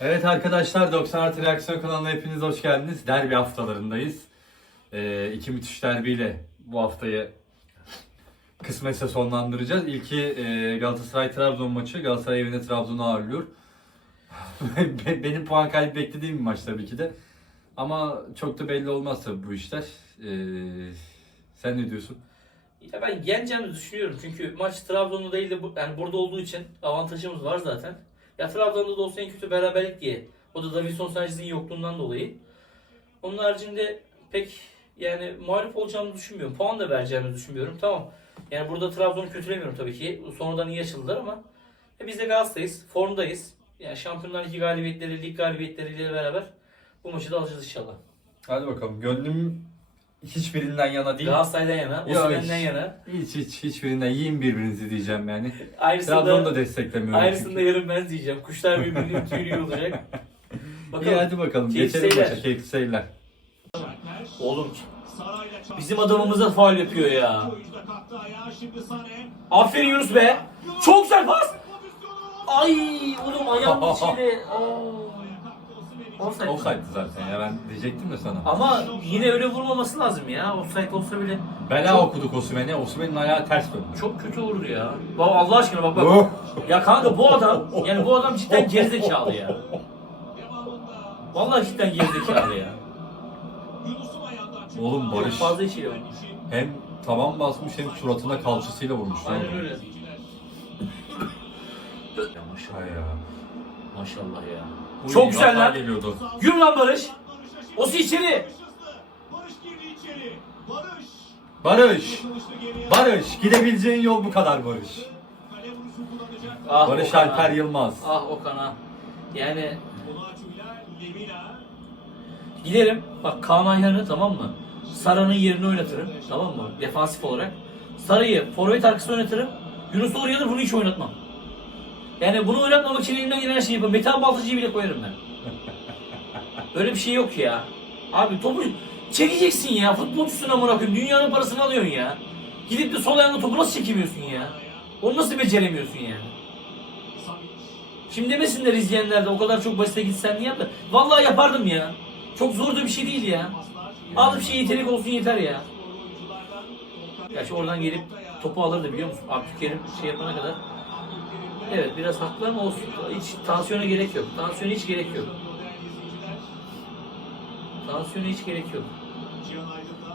Evet arkadaşlar 90 artı reaksiyon kanalına hepiniz hoş geldiniz. Derbi haftalarındayız. Ee, iki müthiş derbiyle bu haftayı kısmetse sonlandıracağız. İlki e, Galatasaray-Trabzon maçı. Galatasaray evinde Trabzon'u ağırlıyor. Be- Benim puan kaybı beklediğim bir maç tabii ki de. Ama çok da belli olmaz tabii bu işler. Ee, sen ne diyorsun? Ya ben yeneceğimizi düşünüyorum çünkü maç Trabzon'da değil de bu, yani burada olduğu için avantajımız var zaten. Ya Trabzon'da da olsa en kötü beraberlik diye. O da Davinson Sanchez'in yokluğundan dolayı. Onun haricinde pek yani mağlup olacağımızı düşünmüyorum. Puan da vereceğimizi düşünmüyorum. Tamam. Yani burada Trabzon'u kötülemiyorum tabii ki. Sonradan iyi açıldılar ama e biz de Galatasaray'ız. Formdayız. Yani Şampiyonlar Ligi galibiyetleri, lig galibiyetleriyle beraber bu maçı da alacağız inşallah. Hadi bakalım. Gönlüm hiçbirinden yana değil. Galatasaray'dan yana, Ya Osimhen'den hiç. yana. Hiç hiç hiçbirinden yiyin birbirinizi diyeceğim yani. Ayrısında Trabzon'u da desteklemiyorum. Ayrısında çünkü. yarın ben diyeceğim. Kuşlar birbirinin tüyülüğü olacak. İyi Bakalım. hadi bakalım. Keyifli Geçelim seyirler. maça. Keyifli seyirler. Oğlum bizim adamımıza faul yapıyor ya. Aferin Yunus be. Çok güzel pas. Ay oğlum ayağımın içine. Aa. Offside. Offside'dı zaten ya ben diyecektim de sana. Ama yine öyle vurmaması lazım ya. Offside olsa bile. Bela okuduk Osimhen'e. Osimhen'in ayağı ters döndü. Çok kötü vurdu ya. Bak Allah aşkına bak bak. Oh. Ya kanka bu adam yani bu adam cidden gerizekalı ya. Vallahi cidden gerizekalı ya. Oğlum Çok Barış fazla içiyor. hem tavan basmış hem suratına kalçasıyla vurmuş. Aynen öyle. Ya Hay maşallah. ya. Maşallah ya. Uy, Çok güzel lan. geliyordu. Yürü lan Barış. Osi içeri. Barış girdi içeri. Barış. Barış! Barış! Gidebileceğin yol bu kadar Barış. Ah Barış Okan'a. Alper Yılmaz. Ah Okan'a. Yani giderim. Bak Kaan Ayhan'ı tamam mı? Sara'nın yerini oynatırım. Tamam mı? Defansif olarak. Sara'yı forvet arkasına oynatırım. Yunus Uğur yanır bunu hiç oynatmam. Yani bunu oynatmamak için elimden gelen her şeyi yaparım. Metehan Baltacı'yı bile koyarım ben. Öyle bir şey yok ya. Abi topu çekeceksin ya. Futbolcusun amına koyayım. Dünyanın parasını alıyorsun ya. Gidip de sol ayağında topu nasıl çekemiyorsun ya? Onu nasıl beceremiyorsun yani? Şimdi demesinler izleyenler de o kadar çok basite gitsen niye yaptın? Vallahi yapardım ya. Çok zor da bir şey değil ya. Az bir şey yetenek olsun yeter ya. Gerçi oradan gelip topu alırdı biliyor musun? Abdülkerim şey yapana kadar. Evet biraz haklı ama olsun. Hiç tansiyona gerek yok. Tansiyona hiç gerek yok. Tansiyona hiç gerek yok.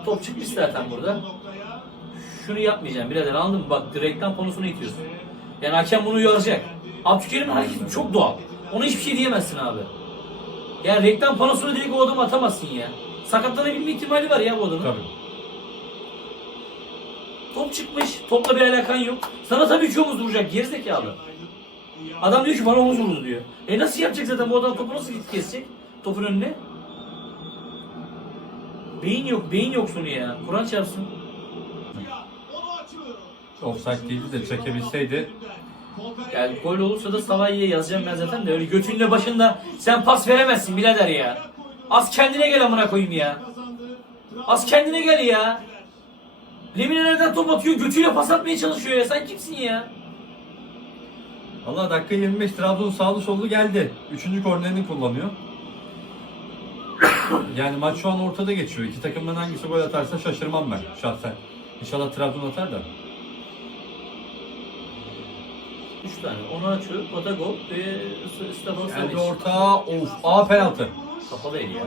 Top çıkmış zaten burada. Şunu yapmayacağım birader anladın mı? Bak direkten panosuna itiyorsun. Yani hakem bunu uyaracak. Abdülkerim'in hareketi çok doğal. Ona hiçbir şey diyemezsin abi. Yani reklam panosuna direkt o adamı atamazsın ya. Sakatlanabilme ihtimali var ya bu adamın. Tabii. Top çıkmış. Topla bir alakan yok. Sana tabii ki omuz vuracak gerizekalı. Adam diyor ki bana omuz vurdu diyor. E nasıl yapacak zaten bu adam topu nasıl kesecek? Topun önüne. Beyin yok, beyin yok sonu ya. Kur'an çarpsın. Offside değildi de çekebilseydi. Yani gol olursa da Salah'ya yazacağım ben zaten de öyle götünle başında sen pas veremezsin birader ya. Az kendine gel amına koyayım ya. Az kendine gel ya. Lemine nereden top atıyor götüyle pas atmaya çalışıyor ya. Sen kimsin ya? Allah dakika 25 Trabzon sağlı sollu geldi. Üçüncü kornerini kullanıyor. yani maç şu an ortada geçiyor. İki takımdan hangisi gol atarsa şaşırmam ben şahsen. İnşallah Trabzon atar da. Üç tane. Onu açıyor. Batagol ve Stefan Geldi Savic. orta. Of. A penaltı. Kapalı el ya.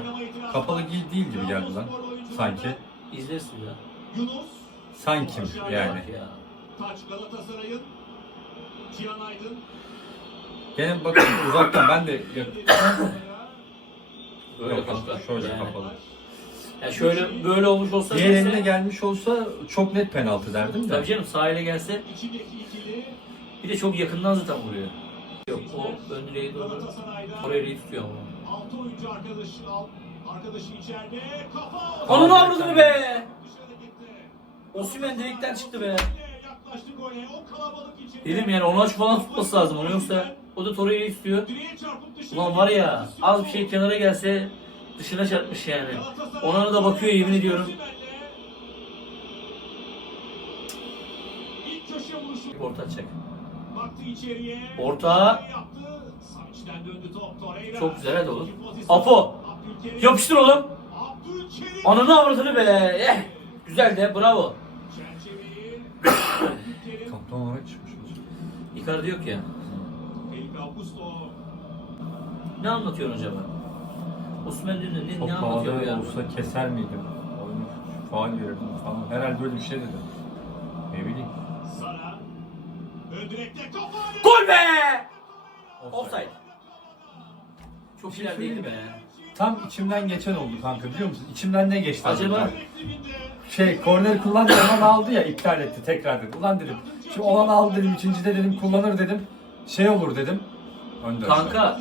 Kapalı değil, değil gibi geldi lan. Sanki. İzlersin ya. Yunus. Sanki yani. Bak ya. Taç Galatasaray'ın. Cihan Aydın. Gene bakın uzaktan ben de Böyle Yok, kanka. şöyle Yani. kapalı. Ya şöyle böyle olmuş olsa Diğer eline gelmiş olsa çok net penaltı derdim de. Tabii canım sahile gelse bir de çok yakından zaten vuruyor. Yok o ön direğe doğru oraya tutuyor ama. Altı oyuncu arkadaş, al, arkadaşı içeride. Kafa. Onun avradını be! Osimhen direkten çıktı be. Dedim yani onu aç falan tutması lazım onu yoksa o da çarpıp dışarı Ulan var ya az bir şey kenara gelse dışına çarpmış yani. Ona da bakıyor yemin ediyorum. Orta atacak. Orta. Torreira. Çok güzel hadi oğlum. Apo. Yapıştır oğlum. Ananı avradını be. Eh. Güzel de bravo. Kaptan olarak çıkmış olacak. Icardi yok ya. Ne anlatıyorsun acaba? Osman Dün'ün ne, ne anlatıyor havada ya? olsa keser miydim? Oyunu faal verirdim falan. Herhalde öyle bir şey dedi. Ne bileyim. Gol be! Offside. Çok ilerideydi be. Tam içimden geçen oldu kanka biliyor musun? İçimden ne geçti? Acaba- acaba? Şey korner kullandı olan aldı ya iptal etti tekrar dedi. Ulan dedim. Şimdi olan aldı dedim. ikincide dedim kullanır dedim. Şey olur dedim. Önde. Kanka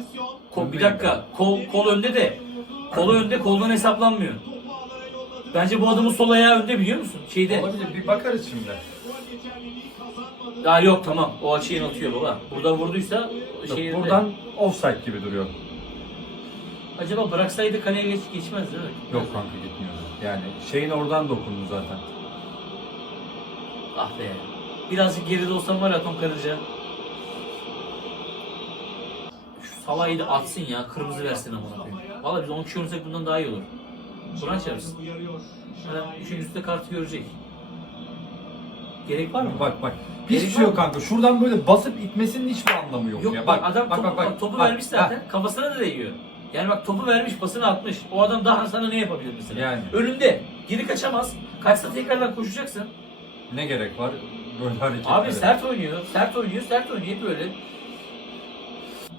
kol, bir dakika kol, kol önde de kolu önde koldan hesaplanmıyor. Bence bu adamın sol ayağı önde biliyor musun? Şeyde. Olabilir bir bakarız şimdi. Ya yok tamam o açıyı yanıltıyor baba. Burada vurduysa Yok, şey buradan offside gibi duruyor. Acaba bıraksaydı kaleye geç, geçmez değil mi? Yok kanka gitmiyor. Yani şeyin oradan dokundu zaten. Ah be. Birazcık geride olsam var ya Tom Karaca. Şu Salah'ı da atsın ya. Kırmızı versin amına koyayım. Valla biz 10 kişi oynasak bundan daha iyi olur. Kur'an çarpsın. Adam üçüncüsü de kartı görecek. Gerek var mı? Bak bak. Hiçbir Gerek şey var yok kanka. Şuradan böyle basıp itmesinin hiçbir anlamı yok, Yok ya. bak, adam topu, bak, topu vermiş Ha, zaten. Kafasına da değiyor. Yani bak topu vermiş, pasını atmış. O adam daha sana ne yapabilir mesela? Yani. Önünde. Geri kaçamaz. Kaçsa tekrardan koşacaksın. Ne gerek var böyle hareketlere? Abi sert oynuyor. Sert oynuyor. Sert oynuyor. Hep böyle.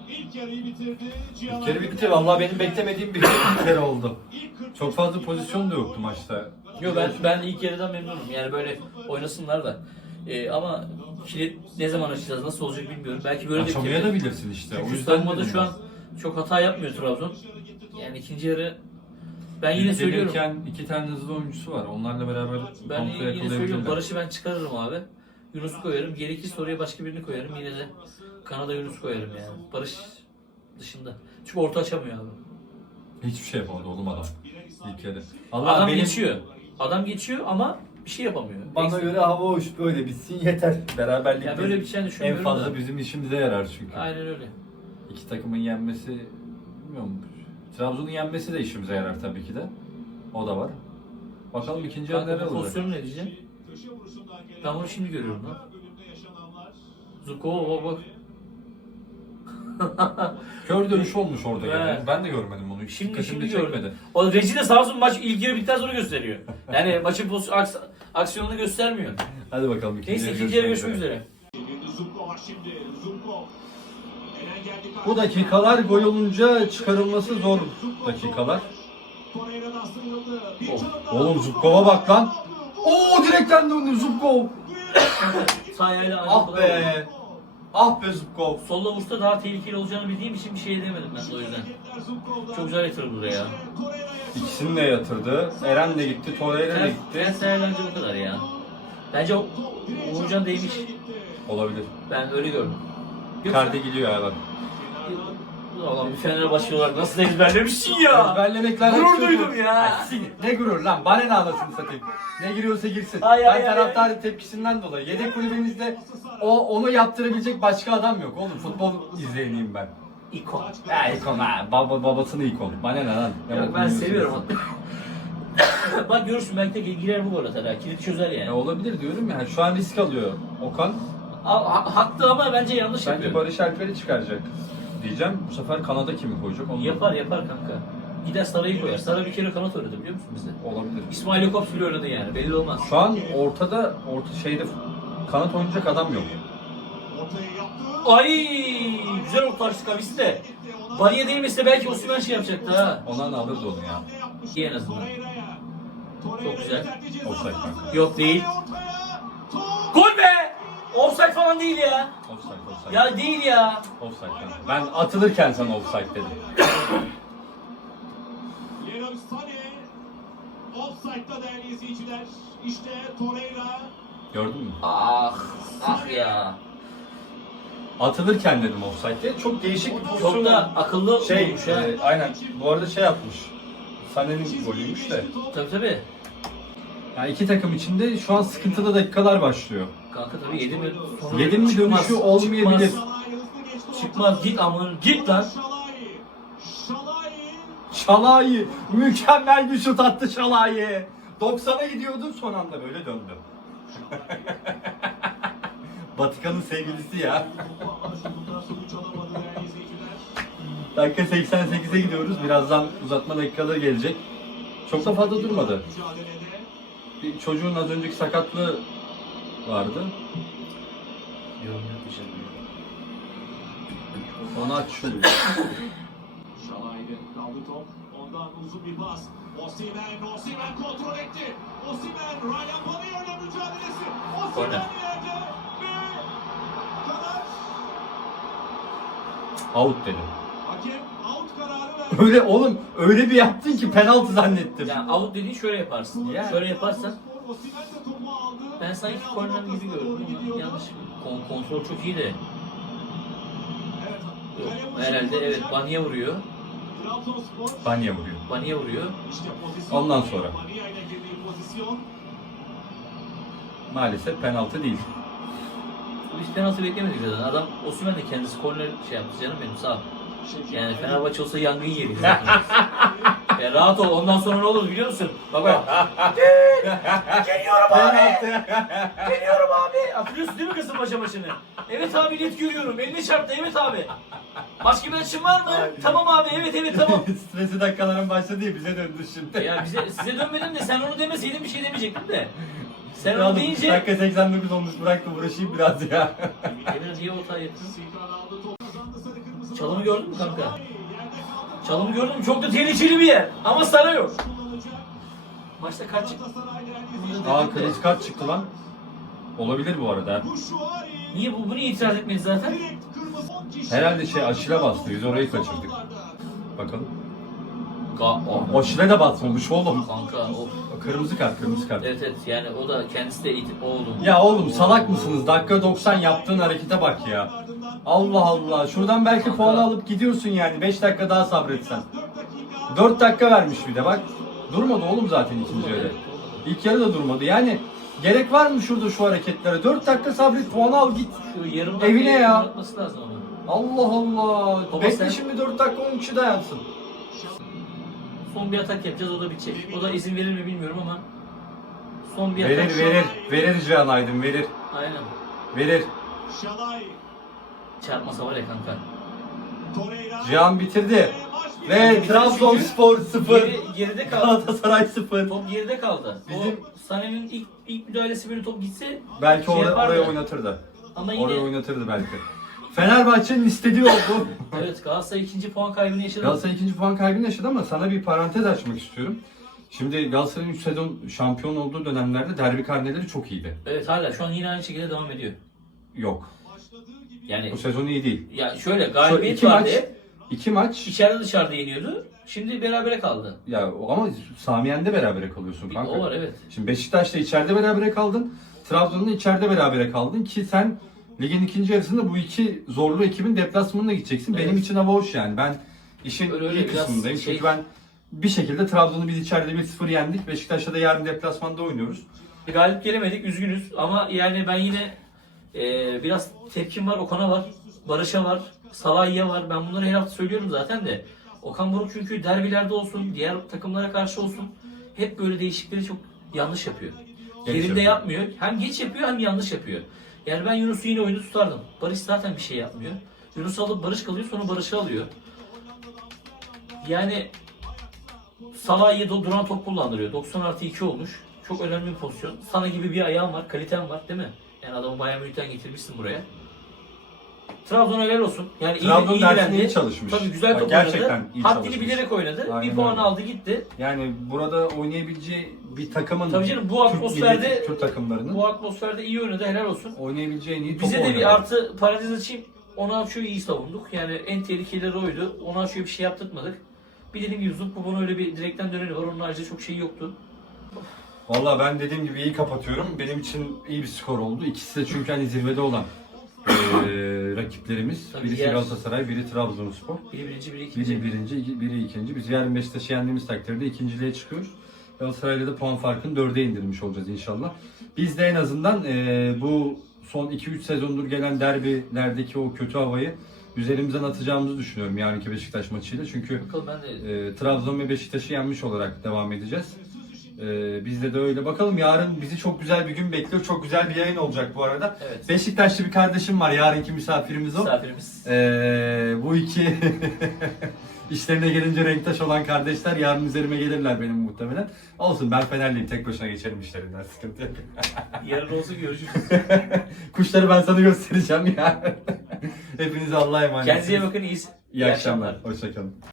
İlk yarıyı bitirdi. Kere Aydın. bitti. Vallahi benim beklemediğim bir kere oldu. İlk 40 Çok fazla pozisyon da yoktu maçta. Yo ben ben ilk yarıdan memnunum. Yani böyle oynasınlar da. Ee, ama kilit ne zaman açacağız, nasıl olacak bilmiyorum. Belki böyle de Açamaya da bilirsin işte. O yüzden savunmada şu an çok hata yapmıyor Trabzon. Yani ikinci yarı ben yine İlk söylüyorum. gelirken iki tane hızlı oyuncusu var. Onlarla beraber Ben kontrol yine söylüyorum. yakalayabilirler. Barış'ı ben çıkarırım abi. Yunus koyarım. Gerekirse oraya başka birini koyarım. Yine de Kanada Yunus koyarım yani. Barış dışında. Çünkü orta açamıyor abi. Hiçbir şey yapamadı oğlum adam. İlk yarı. Allah Adam benim, geçiyor. Adam geçiyor ama bir şey yapamıyor. Bana Eksik. göre hava hoş böyle bitsin yeter. Beraberlik Ya böyle bir şey en düşünmüyorum fazla da. bizim işimize yarar çünkü. Aynen öyle. İki takımın yenmesi bilmiyorum. Trabzon'un yenmesi de işimize yarar tabii ki de. O da var. Bakalım ikinci yarı Kanka neler bu olacak. pozisyonu ne diyeceğim? Ben bunu şimdi görüyorum lan. bölümde yaşananlar. Zuko bak. Kör dönüş olmuş orada yani. Evet. Ben de görmedim onu. Hiç Şimdi şimdi de gördüm. çekmedi. O Reji de sağ olsun maç ilk yarı bittikten sonra gösteriyor. Yani maçın poz- aks- aksiyonunu göstermiyor. Hadi bakalım ikinci Neyse yarı ikinci yarı görüşmek üzere. Zubko var şimdi. Zubko. Bu dakikalar gol olunca çıkarılması zor dakikalar. Çalım daha. oğlum Zubkova bak lan. Oo direkten döndü Zubkov. Ah be. Ah be Zubkov. Solla vursa daha tehlikeli olacağını bildiğim için bir şey demedim ben de o yüzden. Çok güzel yatırım buraya. İkisini de yatırdı. Eren de gitti, Torreira da gitti. ben senelerce bu kadar ya. Bence Uğurcan değmiş. Olabilir. Ben öyle gördüm. Icardi gidiyor ya bak. Ulan bir Fenerbahçe olarak nasıl ezberlemişsin ya? Ezberlemekler Gurur hepsi duydum ya. Ay, sin- Ne gurur lan? Bana ne anasını satayım. Ne giriyorsa girsin. Ay, ben ay, ay, taraftarın tepkisinden dolayı. Yedek kulübemizde o onu yaptırabilecek başka adam yok oğlum. Futbol izleyeniyim ben. İkon. Ya ikon ha. Baba, babasını ikon. Bana ne lan? Ya ben bakıyorsun? seviyorum. Bak görürsün belki de girer bu gol atar ha. Kilit çözer yani. Ya olabilir diyorum ya. Şu an risk alıyor. Okan Ha- ha- Haklı ama bence yanlış bence yapıyor. Barış Alper'i çıkaracak diyeceğim. Bu sefer Kanada kimi koyacak? Onu Yapar yapar kanka. Gider Saray'ı koyar. Saray bir kere kanat oynadı biliyor musun bizde? Olabilir. İsmail Okops bile oynadı yani belli olmaz. Şu an ortada orta şeyde kanat oynayacak adam yok. Ay güzel orta açtık abisi de. Bariye değmese belki Osimhen şey yapacaktı ha. Ondan alırdı onu ya. İyi en azından. Çok güzel. Offside kanka. Yok değil. Gol be! Offside falan değil ya. Offside offside. Ya değil ya. Offside kanka. Ben atılırken sana offside dedim. Leroy Sané. Offside'da değerli izleyiciler. İşte Torreira. Gördün mü? Ah ah ya. Atılırken dedim offside diye. Çok değişik bir pozisyon. Çok da akıllı şey, olmuş ha. e, aynen. Bu arada şey yapmış. Sané'nin golüymüş de. Tabii tabii. Yani iki takım içinde şu an sıkıntılı dakikalar başlıyor. Kanka tabii 7 mi? sonra Yedi mi çıkmaz, dönüşü olmayabilir. çıkmaz. Çıkmaz git aman git lan. Şalay. Şalay. Şalai mükemmel bir şut attı Şalai. 90'a gidiyordu son anda böyle döndü. Vatikan'ın sevgilisi ya. Dakika 88'e gidiyoruz. Birazdan uzatma dakikaları gelecek. Çok da fazla durmadı. Bir çocuğun az önceki sakatlığı vardı. Yorum yapmayacağım. Onu aç şunu. Şalay'dı. Kaldı top. Ondan uzun bir pas. Osimhen, Osimhen kontrol etti. Osimhen, Ryan Panio'yla mücadelesi. Osimhen yerde ve karar. Out dedim. Hakem out kararı verdi. Öyle oğlum öyle bir yaptın ki penaltı zannettim. Yani out dediğin şöyle yaparsın. Ya. Şöyle yaparsan ben sanki korner gibi gördüm ama yanlış. Kon- kontrol çok iyi de. Yok, herhalde evet. Banya vuruyor. Banya vuruyor. Banya vuruyor. Ondan sonra. Maalesef penaltı değil. Biz penaltı beklemedik zaten. Adam Osimhen de kendisi korner şey yaptı canım benim sağ. Yani Fenerbahçe olsa yangın yeri ya rahat ol ondan sonra ne olur biliyor musun? Baba. Geliyorum abi. Geliyorum abi. Hatırlıyorsun değil mi Kasımpaşa maçını? Evet abi net görüyorum. Eline çarptı evet abi. Başka bir açın var mı? Tamam abi evet evet tamam. Stresli dakikaların başladı ya bize döndü şimdi. Ya bize size dönmedim de sen onu demeseydin bir şey demeyecektim de. Sen onu deyince Dakika 89 olmuş bırak da uğraşayım biraz ya. Emre niye orta Çalımı gördün mü kanka? Çalımı gördün mü? Çok da tehlikeli bir yer. Ama sana yok. Maçta kaç çıktı? Aa kırmızı kart çıktı lan. Olabilir bu arada. Niye bu bunu itiraz etmedi zaten? Herhalde şey aşile bastı. Biz orayı kaçırdık. Bakalım. Ga o. O aşile de basmamış oğlum. Kanka o. Kırmızı kart, kırmızı kart. Evet evet yani o da kendisi de itip oğlum. Ya oğlum salak mısınız? Dakika 90 yaptığın harekete bak ya. Allah Allah. Şuradan belki puan alıp gidiyorsun yani. 5 dakika daha sabretsen. 4 dakika. 4 dakika vermiş bir de bak. Durmadı oğlum zaten ikinci yarı. İlk yarı da durmadı. Yani gerek var mı şurada şu hareketlere? 4 dakika sabret puan al git. Şu yarım Evine ya. uzatması lazım ama. Allah Allah. Baba Bekle sen- şimdi 4 dakika 10 kişi dayansın. Son bir atak yapacağız o da bitecek. O da izin verir mi bilmiyorum ama. Son bir Verir atak. verir. Verir Cihan Aydın verir. Aynen. Verir. Şalay. Çarpmasa var ya kanka. Cihan bitirdi. Ve. Trabzonspor 0. Geri, geride kaldı. Galatasaray 0. Top geride kaldı. Bizim- O Sané'nin ilk ilk müdahalesi böyle top gitse Belki şey oraya, yapardı. oraya oynatırdı. Ama yine Oraya oynatırdı belki. Fenerbahçe'nin istediği oldu. evet Galatasaray ikinci puan kaybını yaşadı. Galatasaray ikinci puan kaybını yaşadı ama sana bir parantez açmak istiyorum. Şimdi Galatasaray'ın 3 sezon şampiyon olduğu dönemlerde derbi karneleri çok iyiydi. Evet hala şu an yine aynı şekilde devam ediyor. Yok. Yani Bu sezon iyi değil. ya şöyle galibiyet iki vardı. maç, iki maç İçeride dışarıda yeniyordu. Şimdi berabere kaldı. ya ama Samiyen'de berabere kalıyorsun kanka. O var evet. Şimdi Beşiktaş'ta içeride berabere kaldın. Trabzon'da içeride berabere kaldın ki sen ligin ikinci yarısında bu iki zorlu ekibin deplasmanına gideceksin. Evet. Benim için hava hoş yani. Ben işin Öyle öyle iyi biraz kısmındayım. şey- Çünkü ben bir şekilde Trabzon'u biz içeride 1-0 yendik. Beşiktaş'ta da yarın deplasmanda oynuyoruz. Galip gelemedik üzgünüz ama yani ben yine e, biraz tepkim var Okan'a var. Barış'a var. Salah'a var. Ben bunları her hafta söylüyorum zaten de. Okan Buruk çünkü derbilerde olsun, diğer takımlara karşı olsun hep böyle değişiklikleri çok yanlış yapıyor. Geç Yerinde yapıyor. yapmıyor. Hem geç yapıyor hem yanlış yapıyor. Yani ben Yunus'u yine oyunu tutardım. Barış zaten bir şey yapmıyor. Yunus alıp Barış kalıyor sonra Barış'ı alıyor. Yani Salah'ı duran top kullandırıyor. 90 artı 2 olmuş. Çok önemli bir pozisyon. Sana gibi bir ayağın var, kaliten var değil mi? Yani adamı Bayern Münih'ten getirmişsin buraya. Trabzon helal olsun. Yani Trabzon iyi, direndi. iyi çalışmış. Tabii güzel top gerçekten oynadı. iyi Haddini çalışmış. bilerek oynadı. Aynen bir puan öyle. aldı gitti. Yani burada oynayabileceği bir takımın Tabii canım, bu Türk atmosferde- milli- Türk takımlarının Bu atmosferde iyi oynadı helal olsun. oynayabileceği en iyi Bize topu de bir oynadı. artı parantez açayım. Onaçu'yu iyi savunduk. Yani en tehlikelileri oydu. Onaçu'ya bir şey yaptırmadık. Bir dediğim gibi Zubku'nun öyle bir direkten döneni var. Onun haricinde çok şey yoktu. Valla ben dediğim gibi iyi kapatıyorum. Benim için iyi bir skor oldu. İkisi de çünkü hani zirvede olan eee, rakiplerimiz. Tabii Birisi diğer- Galatasaray, biri Trabzonspor. Biri birinci, biri ikinci. Biri birinci, iki- biri ikinci. Biz yarın Beşiktaş'ı yendiğimiz takdirde ikinciliğe çıkıyoruz. Galatasaray'la da puan farkını 4'e indirmiş olacağız inşallah. Biz de en azından e, bu son 2-3 sezondur gelen derbilerdeki o kötü havayı üzerimizden atacağımızı düşünüyorum yarınki Beşiktaş maçıyla. Çünkü Bakalım ben de e, Trabzon ve Beşiktaş'ı yenmiş olarak devam edeceğiz. E, bizde de öyle. Bakalım yarın bizi çok güzel bir gün bekliyor. Çok güzel bir yayın olacak bu arada. evet. Beşiktaşlı bir kardeşim var. Yarınki misafirimiz o. Misafirimiz. Ee, bu iki işlerine gelince renktaş olan kardeşler yarın üzerime gelirler benim muhtemelen. Olsun ben Fenerliyim tek başına geçerim işlerinden sıkıntı yok. Yarın olsa görüşürüz. Kuşları ben sana göstereceğim ya. Hepinize Allah'a emanet. Kendinize bakın. iyi, İyi akşamlar. Hoşçakalın.